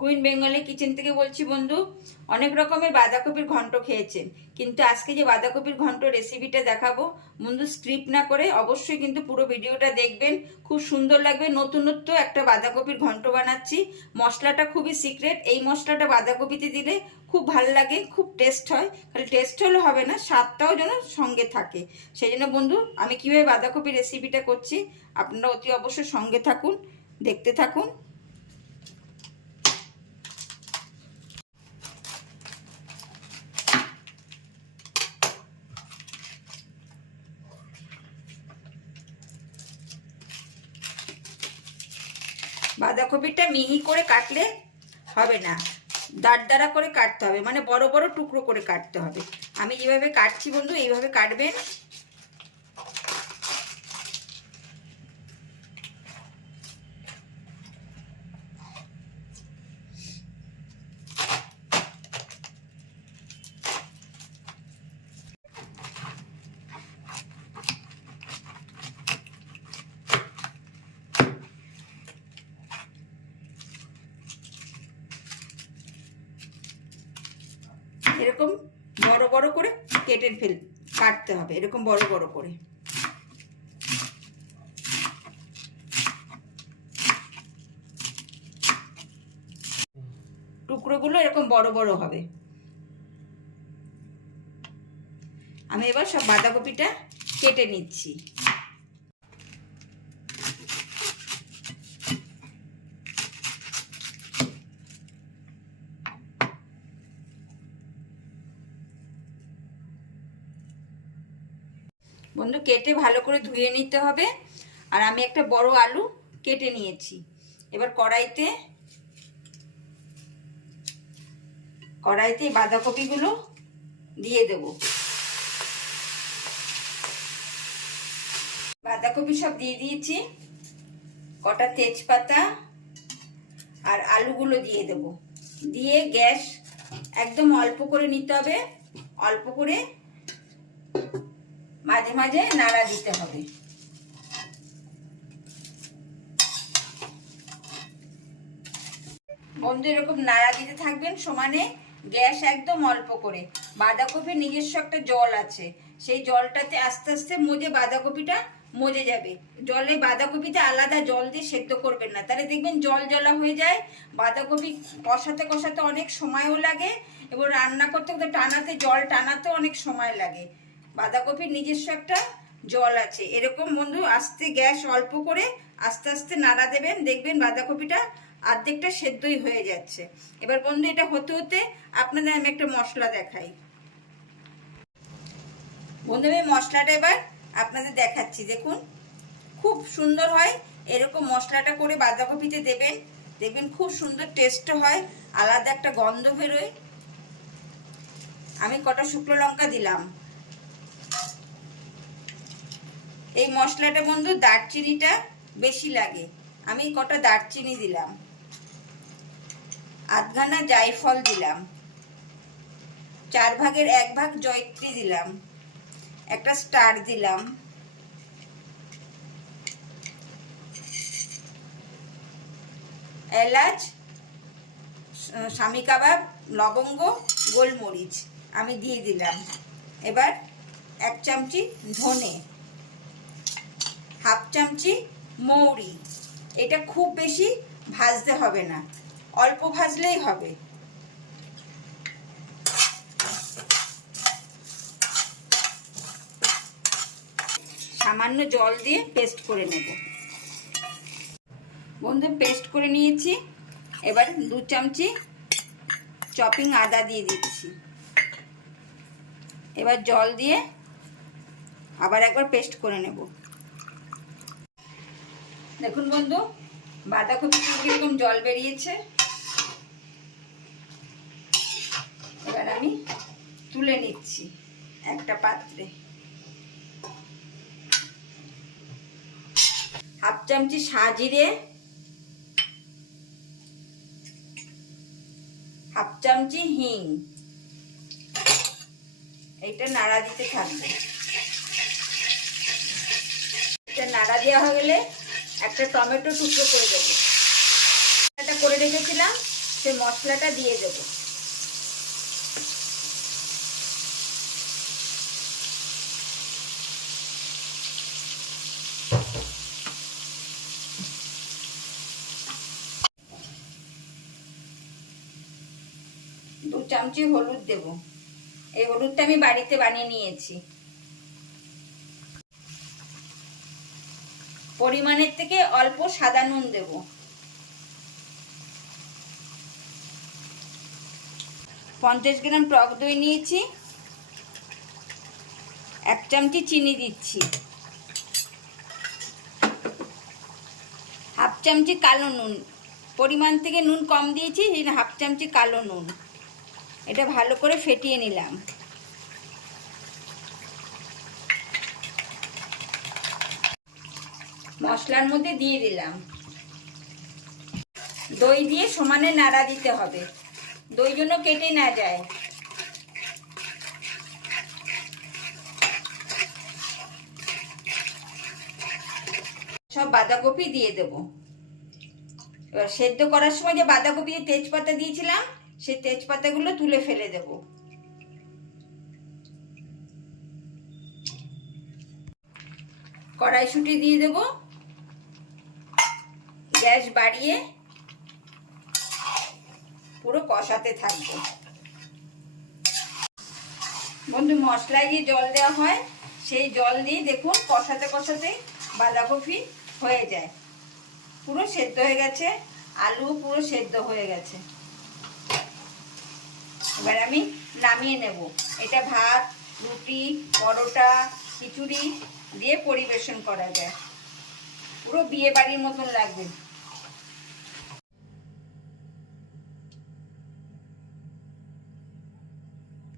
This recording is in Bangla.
কুইন বেঙ্গলি কিচেন থেকে বলছি বন্ধু। অনেক রকমের বাঁধাকপির ঘন্ট খেয়েছেন, কিন্তু আজকে যে বাঁধাকপির ঘন্ট রেসিপিটা দেখাবো বন্ধু, স্কিপ না করে অবশ্যই কিন্তু পুরো ভিডিওটা দেখবেন। খুব সুন্দর লাগবে। নতুনত্ব একটা বাঁধাকপির ঘন্ট বানাচ্ছি। মশলাটা খুবই সিক্রেট। এই মশলাটা বাঁধাকপিতে দিলে খুব ভাল লাগে, খুব টেস্ট হয়। খালি টেস্ট হলে হবে না, স্বাদটাও যেন সঙ্গে থাকে। সেই জন্য বন্ধু, আমি কীভাবে বাঁধাকপির রেসিপিটা করছি আপনারা অতি অবশ্যই সঙ্গে থাকুন, দেখতে থাকুন। বাঁধাকপিটা মিহি করে কাটলে হবে না, দাঁড় করে কাটতে হবে, মানে বড় বড় টুকরো করে কাটতে হবে। আমি যেভাবে কাটছি বন্ধু, এইভাবে কাটবেন। এরকম বড় বড় করে কাটতে হবে, এরকম বড় বড় করে। টুকরোগুলো এরকম বড় বড় হবে। আমি এবার সব বাঁধাকপিটা কেটে নিচ্ছি। বন্ধু, কেটে ভালো করে ধুয়ে নিতে হবে। আর আমি একটা বড় আলু কেটে নিয়েছি। এবার কড়াইতে বাঁধাকপিগুলো দিয়ে দেব। বাঁধাকপি সব দিয়ে দিয়েছি। কটা তেজপাতা আর আলুগুলো দিয়ে দেব। দিয়ে গ্যাস একদম অল্প করে নিতে হবে। অল্প করে মাঝে মাঝে নাড়া দিতে হবে। বন্ধু, এরকম নাড়া দিতে থাকবেন সমানে, গ্যাস একদম অল্প করে। বাঁধাকপির নিজস্ব একটা জল আছে, সেই জলটাতে আস্তে আস্তে বাঁধাকপিটা মজে যাবে। জলে বাঁধাকপিতে আলাদা জল দিয়ে সেদ্ধ করবেন না, তাহলে দেখবেন জল জলা হয়ে যায়। বাঁধাকপি কষাতে কষাতে অনেক সময়ও লাগে, এবং রান্না করতে করতে জল টানাতেও অনেক সময় লাগে। বাঁধাকপির নিজস্ব একটা জল আছে। এরকম বন্ধু আস্তে গ্যাস অল্প করে আস্তে আস্তে নাড়া দেবেন, দেখবেন বাঁধাকপিটা অর্ধেকটা সেদ্ধই হয়ে যাচ্ছে। এবার বন্ধু, এটা হতে হতে আপনাদের আমি একটা মশলা দেখাই। বন্ধু, আমি মশলাটা এবার আপনাদের দেখাচ্ছি। দেখুন, খুব সুন্দর হয়। এরকম মশলাটা করে বাঁধাকপিতে দেবেন, দেখবেন খুব সুন্দর টেস্ট হয়, আলাদা একটা গন্ধ বেরোয়। আমি কটা শুকনো লঙ্কা দিলাম। এই মশলাটা বন্ধু দারচিনিটা বেশি লাগে, আমি কটা দারচিনি দিলাম। আধখানা জায়ফল দিলাম। 1/4 জয়িত্রী দিলাম। একটা স্টার দিলাম। এলাচ, স্বামী কাবাব, লবঙ্গ, গোলমরিচ আমি দিয়ে দিলাম। এবার 1 চামচি ধনে, 1/2 চামচি মৌরি। এটা খুব বেশি ভাজতে হবে না, অল্প ভাজলেই হবে। সামান্য জল দিয়ে পেস্ট করে নেব। বন্ধু, পেস্ট করে নিয়েছি। এবার 2 চামচি চপিং আদা দিয়ে দিচ্ছি। এবার জল দিয়ে আবার একবার পেস্ট করে নেব। দেখুন বন্ধু, বাঁধাকপি থেকে এরকম জল বেরিয়েছে। এবার আমি তুলে নিচ্ছি একটা পাত্রে। 1/2 চামচি সাজিরে, 1/2 চামচি হিং। এইটা নাড়া দিতে থাকবে। এটা নাড়া দেওয়া হয়ে গেলে একটা টমেটো টুকরো করে দেবো। এটা করে রেখেছিলাম, সে মশলাটা দিয়ে দেবো। দু চামচি হলুদ দেব। এই হলুদটা আমি বাড়িতে বানিয়ে নিয়েছি। পরিমাণের থেকে অল্প সাদা নুন দেব। পঞ্চাশ গ্রাম টক দই নিয়েছি। 1 চামচি চিনি দিচ্ছি। 1/2 চামচি কালো নুন, পরিমাণ থেকে নুন কম দিয়েছি, সেই 1/2 চামচি কালো নুন। এটা ভালো করে ফেটিয়ে নিলাম। মশলার মধ্যে দিয়ে দিলাম। দই দিয়ে সমানে নাড়া দিতে হবে, দই যেন কেটে না যায়। সব বাঁধাকপি দিয়ে দেব। এবার সেদ্ধ করার সময় যে বাঁধাকপি তেজপাতা দিয়েছিলাম, সেই তেজপাতাগুলো তুলে ফেলে দেব। কড়াইশুঁটি দিয়ে দেব। গ্যাস বাড়িয়ে পুরো কষাতে থাকবো। বন্ধু, মশলায় যে জল দেওয়া হয়, সেই জল দিয়ে দেখুন কষাতে কষাতে বাঁধাকপি হয়ে যায়। পুরো সেদ্ধ হয়ে গেছে, আলু পুরো সেদ্ধ হয়ে গেছে। এবার আমি নামিয়ে নেব। এটা ভাত, রুটি, পরোটা, খিচুড়ি দিয়ে পরিবেশন করা যায়। পুরো বিয়ে বাড়ির মতন লাগবে।